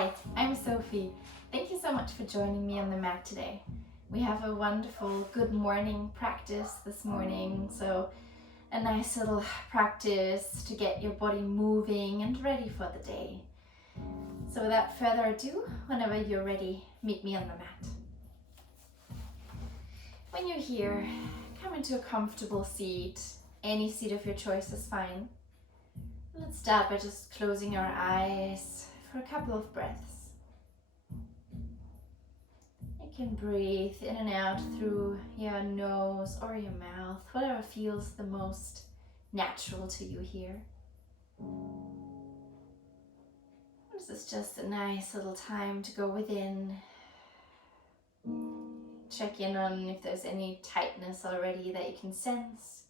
Hi, I'm Sophie. Thank you so much for joining me on the mat today. We have a wonderful good morning practice this morning, so a nice little practice to get your body moving and ready for the day. So without further ado, whenever you're ready, meet me on the mat. When you're here, come into a comfortable seat. Any seat of your choice is fine. Let's start by just closing our eyes for a couple of breaths. You can breathe in and out through your nose or your mouth, whatever feels the most natural to you here. This is just a nice little time to go within. Check in on if there's any tightness already that you can sense.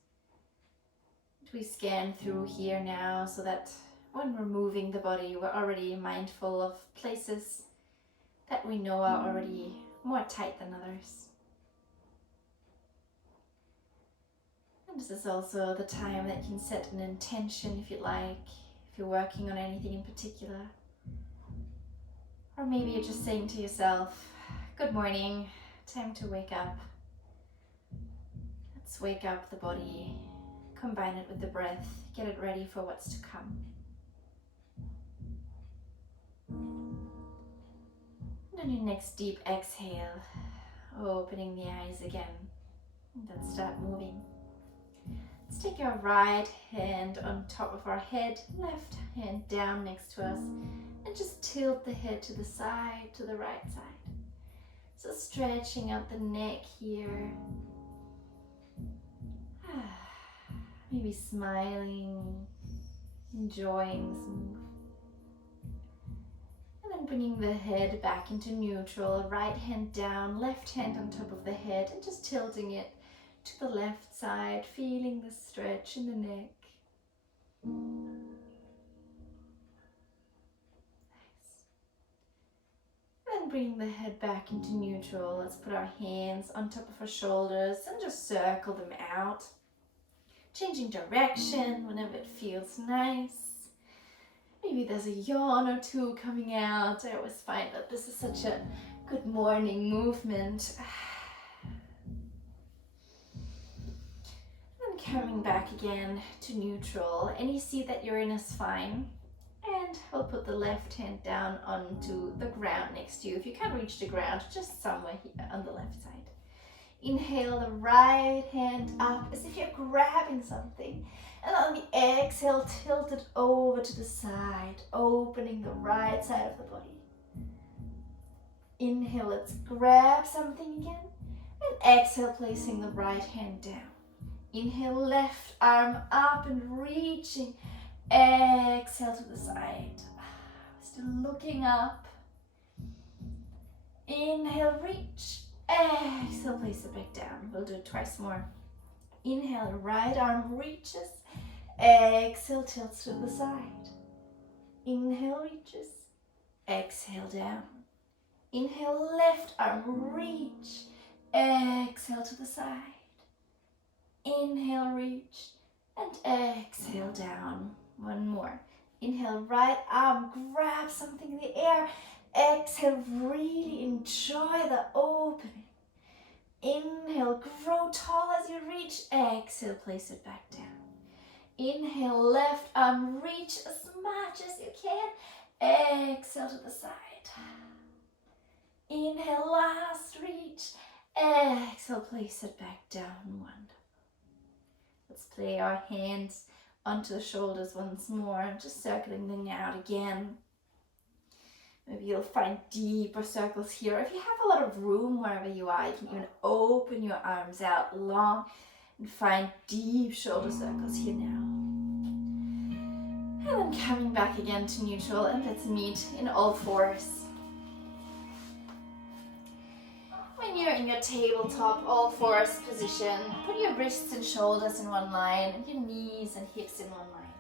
We scan through here now so that when we're moving the body, we're already mindful of places that we know are already more tight than others. And this is also the time that you can set an intention if you'd like, if you're working on anything in particular. Or maybe you're just saying to yourself, good morning, time to wake up. Let's wake up the body, combine it with the breath, get it ready for what's to come. And on your next deep exhale, opening the eyes again, and then start moving. Let's take our right hand on top of our head, left hand down next to us, and just tilt the head to the side, to the right side. So stretching out the neck here. Maybe smiling, enjoying this move. And then bringing the head back into neutral, right hand down, left hand on top of the head, and just tilting it to the left side, feeling the stretch in the neck. Nice. And then bringing the head back into neutral. Let's put our hands on top of our shoulders and just circle them out. Changing direction whenever it feels nice. Maybe there's a yawn or two coming out. I always find that this is such a good morning movement. And coming back again to neutral. Any seat that you're in is fine. And we'll put the left hand down onto the ground next to you. If you can't reach the ground, just somewhere here on the left side. Inhale the right hand up as if you're grabbing something. And on the exhale, tilt it over to the side, opening the right side of the body. Inhale, let's grab something again. And exhale, placing the right hand down. Inhale, left arm up and reaching. Exhale to the side. Still looking up. Inhale, reach. Exhale, place it back down. We'll do it twice more. Inhale, right arm reaches. Exhale, tilts to the side. Inhale, reaches. Exhale, down. Inhale, left arm reach. Exhale to the side. Inhale, reach. And exhale, down. One more. Inhale, right arm, grab something in the air. Exhale, really enjoy the opening. Inhale, grow tall as you reach. Exhale, place it back down. Inhale, left arm, reach as much as you can. Exhale to the side. Inhale, last reach. Exhale, place it back down. Wonderful. Let's play our hands onto the shoulders once more, just circling them out again. Maybe you'll find deeper circles here. If you have a lot of room wherever you are, you can even open your arms out long and find deep shoulder circles here now. And then coming back again to neutral, and let's meet in all fours. When you're in your tabletop all fours position, put your wrists and shoulders in one line and your knees and hips in one line.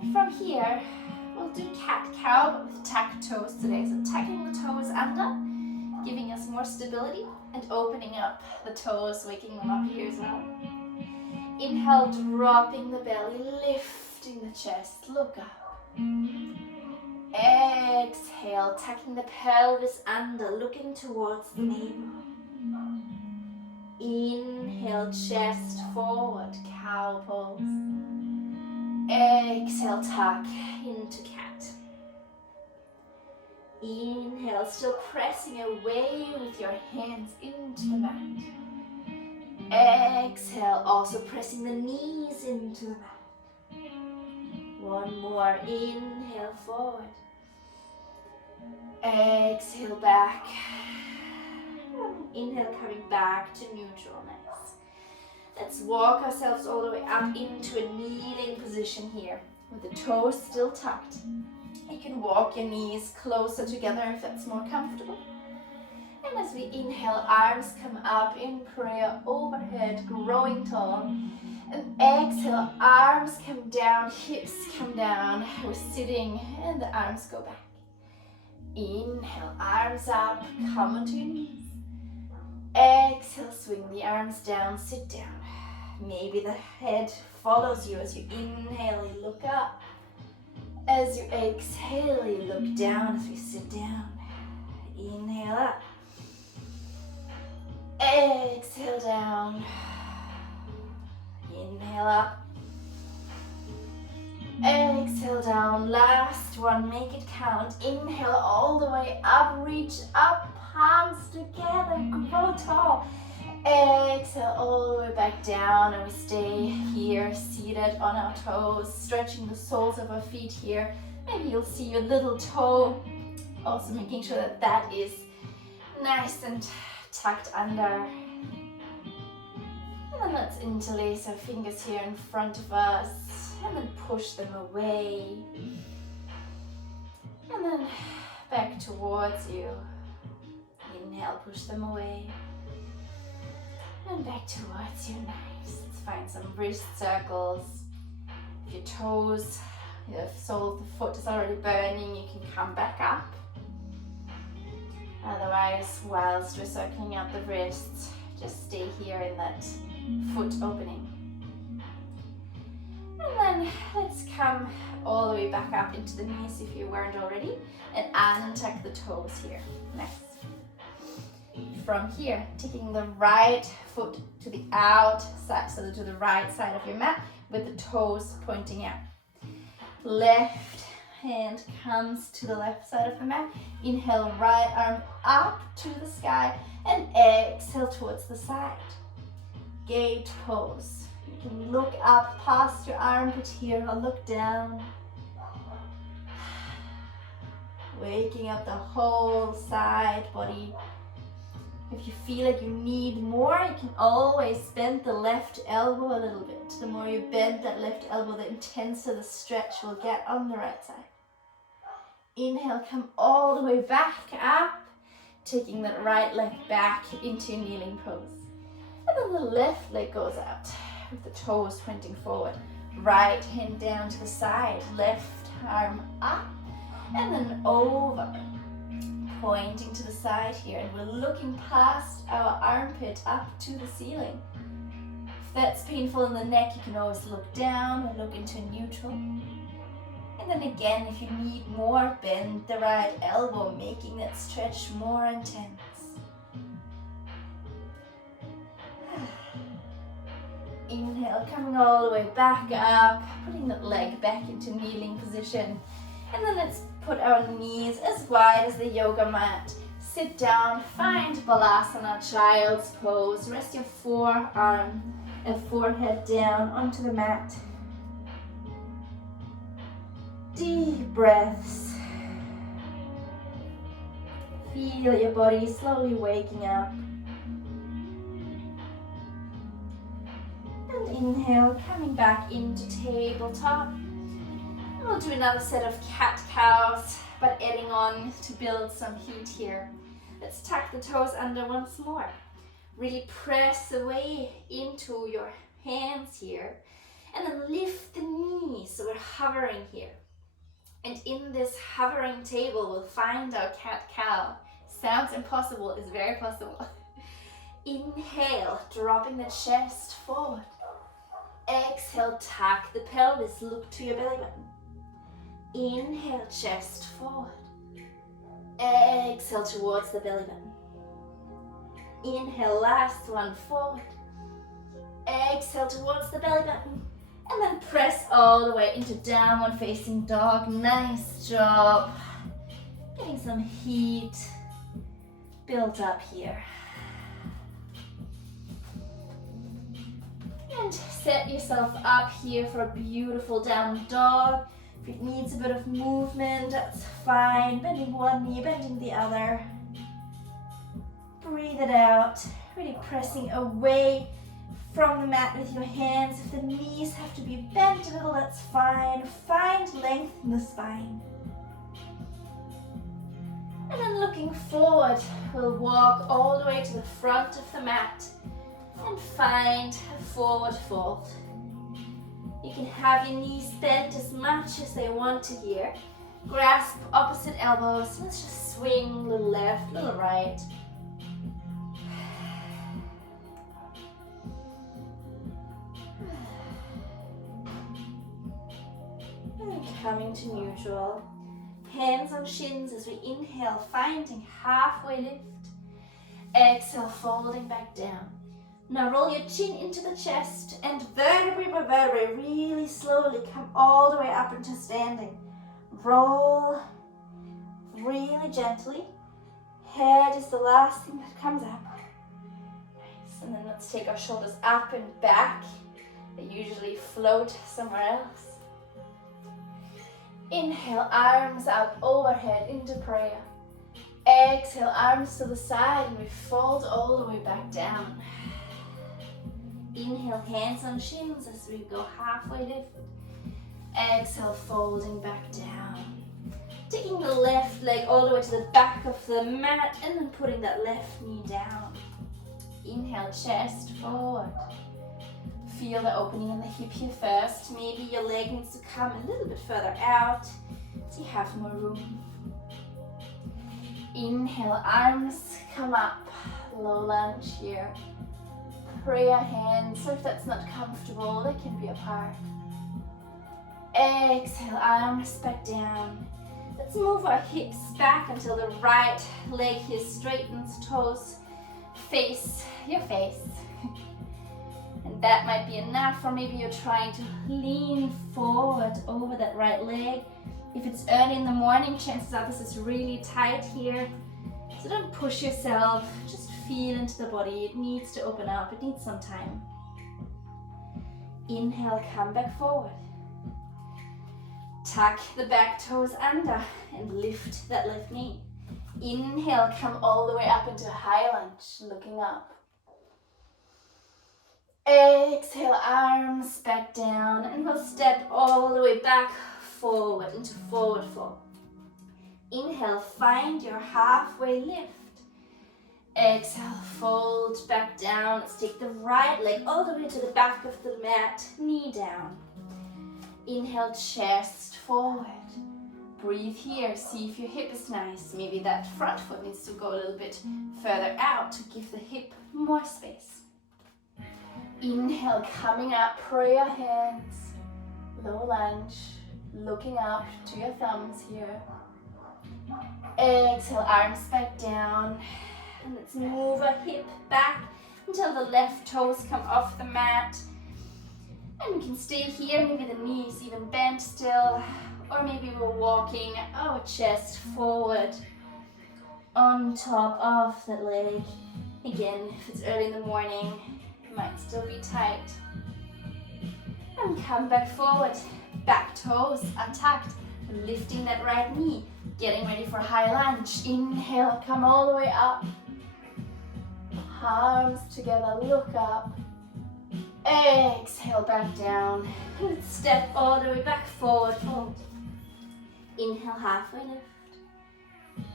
And from here, we'll do cat-cow but with tucked toes today. So tucking the toes under, giving us more stability, and opening up the toes, waking them up here as well. Inhale, dropping the belly, lifting the chest, look up. Exhale, tucking the pelvis under, looking towards the navel. Inhale, chest forward, cow pose. Exhale, tuck into cat. Inhale, still pressing away with your hands into the mat. Exhale, also pressing the knees into the mat. One more, inhale forward. Exhale back. Inhale coming back to neutral, nice. Let's walk ourselves all the way up into a kneeling position here with the toes still tucked. You can walk your knees closer together if that's more comfortable. And as we inhale, arms come up in prayer overhead, growing tall. And exhale, arms come down, hips come down. We're sitting and the arms go back. Inhale, arms up, come onto your knees. Exhale, swing the arms down, sit down. Maybe the head follows you as you inhale, you look up. As you exhale, you look down as we sit down. Inhale up. Exhale down. Inhale up. Exhale down. Last one, make it count. Inhale all the way up, reach up, palms together, grow tall. Exhale all the way back down, and we stay here seated on our toes, stretching the soles of our feet here. Maybe you'll see your little toe, also making sure that that is nice and tucked under. And then let's interlace our fingers here in front of us and then push them away. And then back towards you. Inhale, push them away. And back towards you, nice. Let's find some wrist circles. If your toes, the sole of the foot is already burning, you can come back up. Otherwise, whilst we're circling out the wrists, just stay here in that foot opening. And then let's come all the way back up into the knees if you weren't already, and untuck the toes here. Nice. From here, taking the right foot to the outside, so to the right side of your mat with the toes pointing out. Left hand comes to the left side of the mat. Inhale, right arm up to the sky and exhale towards the side. Gate pose. You can look up past your armpit here or look down. Waking up the whole side body. If you feel like you need more, you can always bend the left elbow a little bit. The more you bend that left elbow, the intenser the stretch will get on the right side. Inhale, come all the way back up, taking that right leg back into kneeling pose. And then the left leg goes out with the toes pointing forward. Right hand down to the side, left arm up, and then over. Pointing to the side here, and we're looking past our armpit up to the ceiling. If that's painful in the neck, you can always look down or look into neutral. And then again, if you need more, bend the right elbow, making that stretch more intense. Inhale, coming all the way back up, putting that leg back into kneeling position. And then let's put our knees as wide as the yoga mat. Sit down, find Balasana, child's pose. Rest your forearm and forehead down onto the mat. Deep breaths. Feel your body slowly waking up. And inhale, coming back into tabletop. We'll do another set of cat-cows, but adding on to build some heat here. Let's tuck the toes under once more. Really press away into your hands here. And then lift the knees, so we're hovering here. And in this hovering table, we'll find our cat-cow. Sounds impossible, is very possible. Inhale, dropping the chest forward. Exhale, tuck the pelvis, look to your belly button. Inhale, chest forward. Exhale towards the belly button. Inhale, last one, forward. Exhale towards the belly button. And then press all the way into downward facing dog. Nice job. Getting some heat built up here. And set yourself up here for a beautiful down dog. If it needs a bit of movement, that's fine. Bending one knee, bending the other. Breathe it out. Really pressing away from the mat with your hands. If the knees have to be bent a little, that's fine. Find length in the spine. And then looking forward, we'll walk all the way to the front of the mat and find a forward fold. You can have your knees bent as much as they want to here. Grasp opposite elbows. Let's just swing a little left, a little right. And coming to neutral. Hands on shins as we inhale, finding halfway lift. Exhale, folding back down. Now roll your chin into the chest and vertebrae by vertebrae, really slowly come all the way up into standing. Roll really gently. Head is the last thing that comes up. Nice. And then let's take our shoulders up and back. They usually float somewhere else. Inhale, arms up overhead into prayer. Exhale, arms to the side, and we fold all the way back down. Inhale, hands on shins as we go halfway lift. Exhale, folding back down. Taking the left leg all the way to the back of the mat and then putting that left knee down. Inhale, chest forward. Feel the opening in the hip here first. Maybe your leg needs to come a little bit further out so you have more room. Inhale, arms come up, low lunge here. Prayer hands, so if that's not comfortable, they can be apart. Exhale, arms back down. Let's move our hips back until the right leg here straightens, toes face your face. And that might be enough, or maybe you're trying to lean forward over that right leg. If it's early in the morning, chances are this is really tight here. So don't push yourself, just feel into the body. It needs to open up, it needs some time. Inhale, come back forward. Tuck the back toes under and lift that left knee. Inhale, come all the way up into high lunge, looking up. Exhale, arms back down, and we'll step all the way back forward into forward fold. Inhale, find your halfway lift. Exhale, fold back down. Let's take the right leg all the way to the back of the mat, knee down. Inhale, chest forward. Breathe here, see if your hip is nice. Maybe that front foot needs to go a little bit further out to give the hip more space. Inhale, coming up, prayer hands, low lunge, looking up to your thumbs here. Exhale, arms back down. And let's move a hip back until the left toes come off the mat. And we can stay here, maybe the knees even bent still, or maybe we're walking our chest forward on top of that leg. Again, if it's early in the morning, it might still be tight. And come back forward, back toes untucked, lifting that right knee, getting ready for high lunge. Inhale, come all the way up. Arms together, look up. Exhale, back down. And step all the way back forward, fold. Inhale, halfway lift.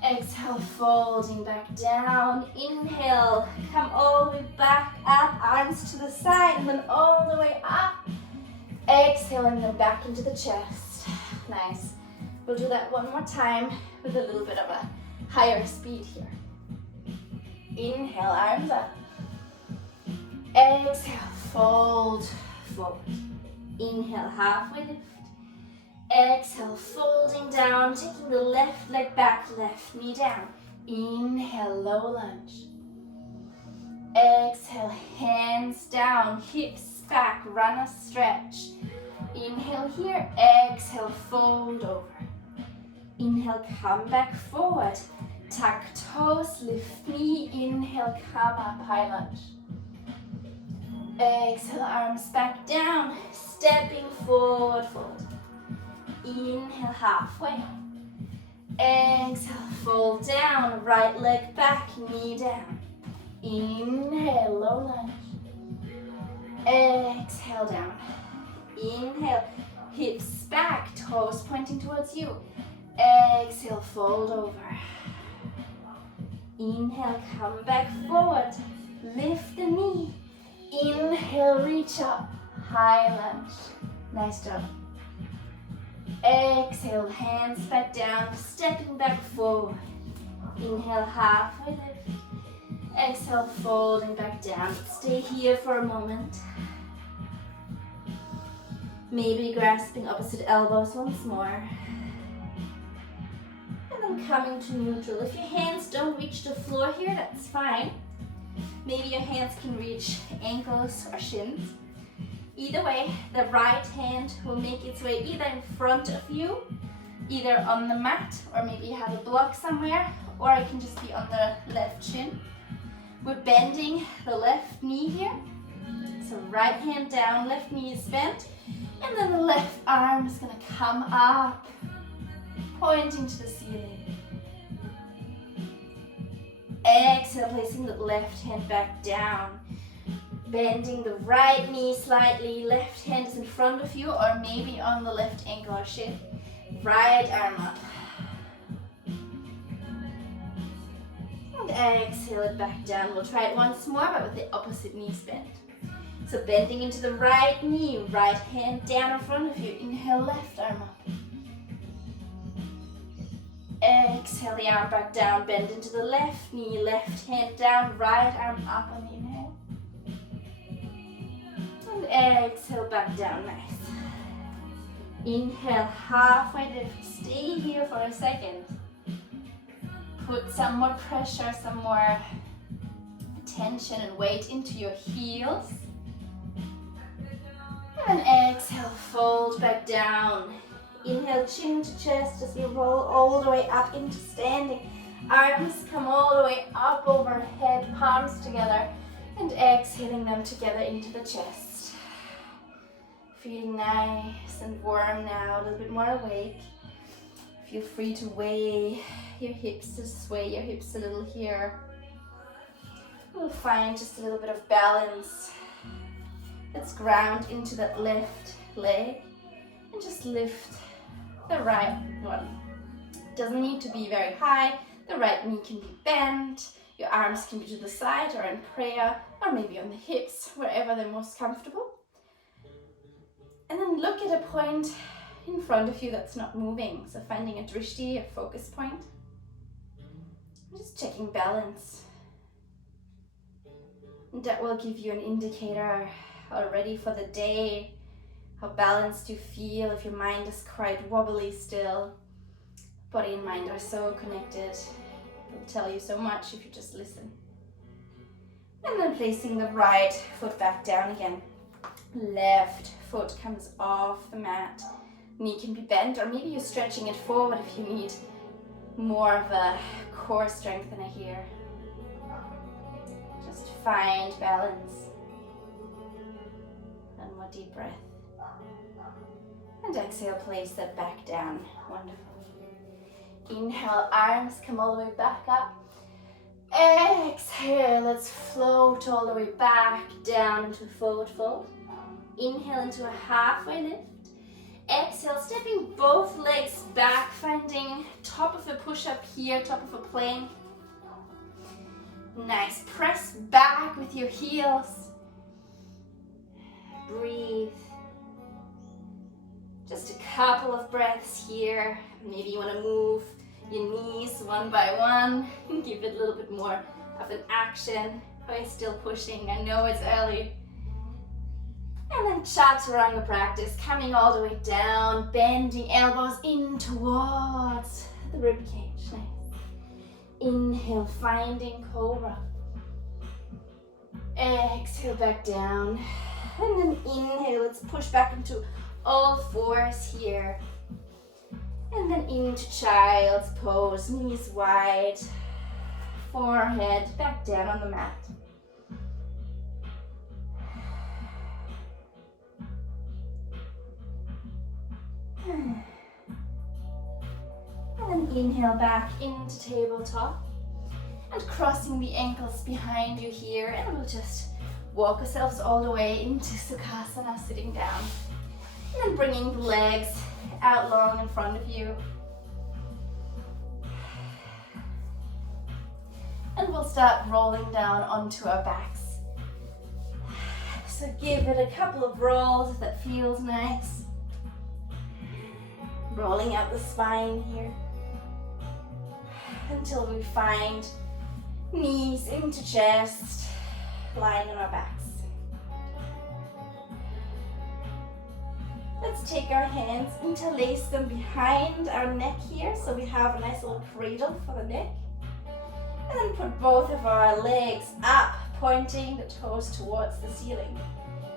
Exhale, folding back down. Inhale, come all the way back up, arms to the side, and then all the way up. Exhale, and then back into the chest. Nice. We'll do that one more time with a little bit of a higher speed here. Inhale, arms up. Exhale, fold forward. Inhale, halfway lift. Exhale, folding down, taking the left leg back, left knee down. Inhale, low lunge. Exhale, hands down, hips back, run a stretch. Inhale here, exhale, fold over. Inhale, come back forward. Tuck toes, lift knee, inhale, come up, high lunge. Exhale, arms back down, stepping forward, fold. Inhale, halfway. Exhale, fold down, right leg back, knee down. Inhale, low lunge. Exhale, down. Inhale, hips back, toes pointing towards you. Exhale, fold over. Inhale, come back forward. Lift the knee. Inhale, reach up. High lunge. Nice job. Exhale, hands back down, stepping back forward. Inhale, halfway lift. Exhale, folding back down. Stay here for a moment. Maybe grasping opposite elbows once more. And then coming to neutral. If your hands don't reach the floor here, that's fine. Maybe your hands can reach ankles or shins. Either way, the right hand will make its way either in front of you, either on the mat, or maybe you have a block somewhere, or it can just be on the left shin. We're bending the left knee here. So right hand down, left knee is bent, and then the left arm is going to come up, pointing to the ceiling. Exhale, placing the left hand back down. Bending the right knee slightly, left hand is in front of you or maybe on the left ankle or shin. Right arm up. And exhale it back down. We'll try it once more, but with the opposite knees bent. So bending into the right knee, right hand down in front of you. Inhale, left arm up. Exhale the arm back down, bend into the left knee, left hand down, right arm up on the inhale. And exhale back down, nice. Inhale, halfway lift, stay here for a second. Put some more pressure, some more tension and weight into your heels. And exhale, fold back down. Inhale, chin to chest as we roll all the way up into standing. Arms come all the way up overhead, palms together, and exhaling them together into the chest. Feeling nice and warm now, a little bit more awake. Feel free to sway your hips, to sway your hips a little here. We'll find just a little bit of balance. Let's ground into that left leg and just lift the right one. Doesn't need to be very high. The right knee can be bent. Your arms can be to the side or in prayer, or maybe on the hips, wherever they're most comfortable. And then look at a point in front of you that's not moving. So finding a drishti, a focus point. Just checking balance. And that will give you an indicator already for the day, how balanced you feel. If your mind is quite wobbly still, body and mind are so connected. It'll tell you so much if you just listen. And then placing the right foot back down again. Left foot comes off the mat. Knee can be bent, or maybe you're stretching it forward if you need more of a core strengthener here. Just find balance. One more deep breath. And exhale, place that back down. Wonderful. Inhale, arms come all the way back up. Exhale, let's float all the way back down into a forward fold. Inhale into a halfway lift. Exhale, stepping both legs back, finding top of a push-up here, top of a plank. Nice, press back with your heels. Breathe. Just a couple of breaths here. Maybe you want to move your knees one by one. Give it a little bit more of an action. Are you still pushing? I know it's early. And then chaturanga practice, coming all the way down, bending elbows in towards the rib cage. Nice. Inhale, finding cobra. Exhale back down. And then inhale, let's push back into all fours here. And then into child's pose, knees wide, forehead back down on the mat. And then inhale back into tabletop and crossing the ankles behind you here, and we'll just walk ourselves all the way into Sukhasana, sitting down. And then bringing the legs out long in front of you. And we'll start rolling down onto our backs. So give it a couple of rolls if that feels nice. Rolling out the spine here until we find knees into chest, lying on our backs. Let's take our hands, interlace them behind our neck here so we have a nice little cradle for the neck. And then put both of our legs up, pointing the toes towards the ceiling.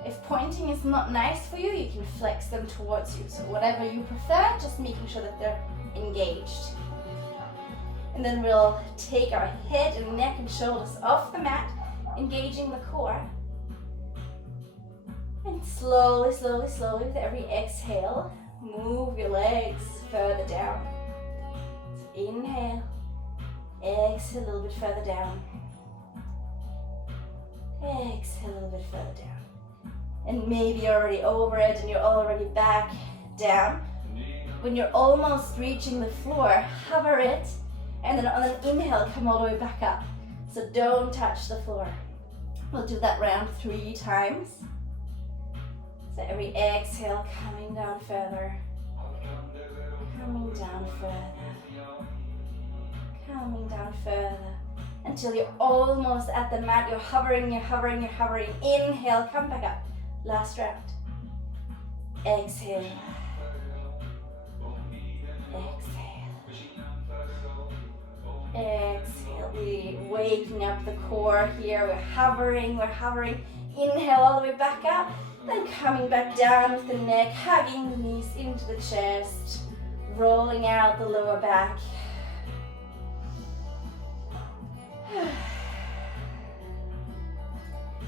If pointing is not nice for you, you can flex them towards you. So whatever you prefer, just making sure that they're engaged. And then we'll take our head and neck and shoulders off the mat, engaging the core. And slowly, slowly, slowly, with every exhale, move your legs further down. So inhale, exhale a little bit further down. Exhale a little bit further down. And maybe you're already over it and you're already back down. When you're almost reaching the floor, hover it, and then on an inhale, come all the way back up. So don't touch the floor. We'll do that round 3 times. So every exhale, coming down further, coming down further, coming down further, until you're almost at the mat. You're hovering, you're hovering, you're hovering. Inhale, come back up. Last round. Exhale. Exhale. Exhale. We're waking up the core here. We're hovering, we're hovering. Inhale all the way back up. Then coming back down with the neck, hugging the knees into the chest, rolling out the lower back.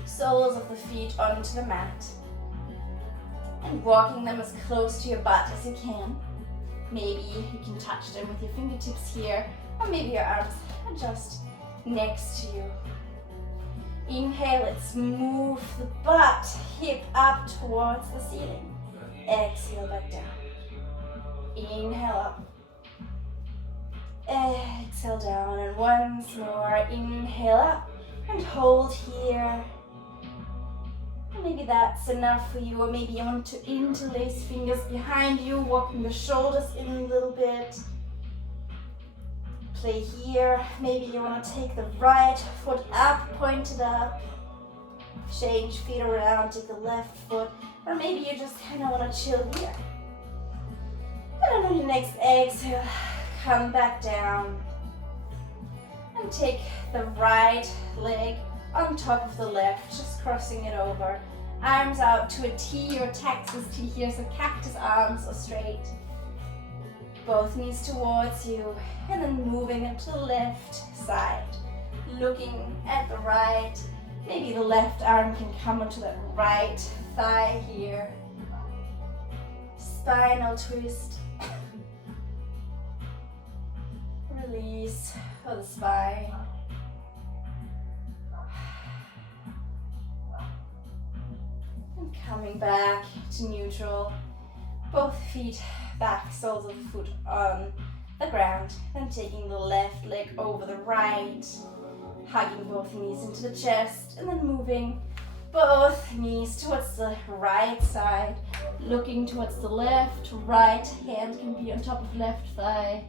Soles of the feet onto the mat. And walking them as close to your butt as you can. Maybe you can touch them with your fingertips here, or maybe your arms are just next to you. Inhale, let's move the butt, hip up towards the ceiling. Exhale, back down. Inhale up. Exhale down, and once more, inhale up, and hold here. Maybe that's enough for you, or maybe you want to interlace fingers behind you, walking the shoulders in a little bit. Play here. Maybe you want to take the right foot up, point it up. Change feet around, take the left foot, or maybe you just kind of want to chill here. And on your next exhale, come back down. And take the right leg on top of the left, just crossing it over. Arms out to a T or Texas T here, so cactus arms are straight. Both knees towards you, and then moving into the left side. Looking at the right. Maybe the left arm can come onto that right thigh here. Spinal twist. Release for the spine. And coming back to neutral. Both feet back, soles of the foot on the ground. Then taking the left leg over the right. Hugging both knees into the chest. And then moving both knees towards the right side. Looking towards the left. Right hand can be on top of left thigh.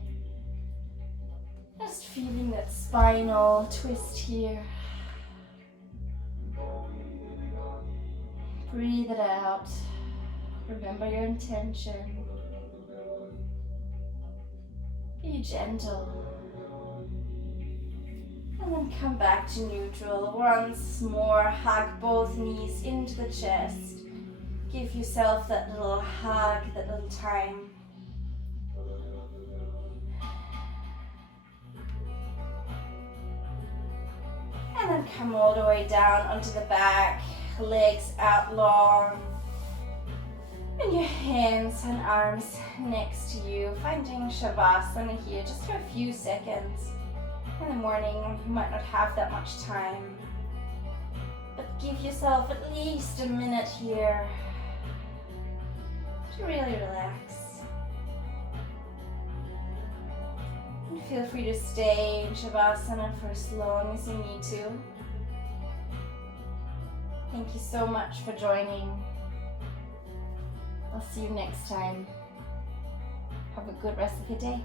Just feeling that spinal twist here. Breathe it out. Remember your intention. Be gentle. And then come back to neutral. Once more, hug both knees into the chest. Give yourself that little hug, that little time. And then come all the way down onto the back, legs out long. And your hands and arms next to you, finding Shavasana here just for a few seconds. In the morning, you might not have that much time, but give yourself at least a minute here to really relax. And feel free to stay in Shavasana for as long as you need to. Thank you so much for joining. I'll see you next time. Have a good rest of your day.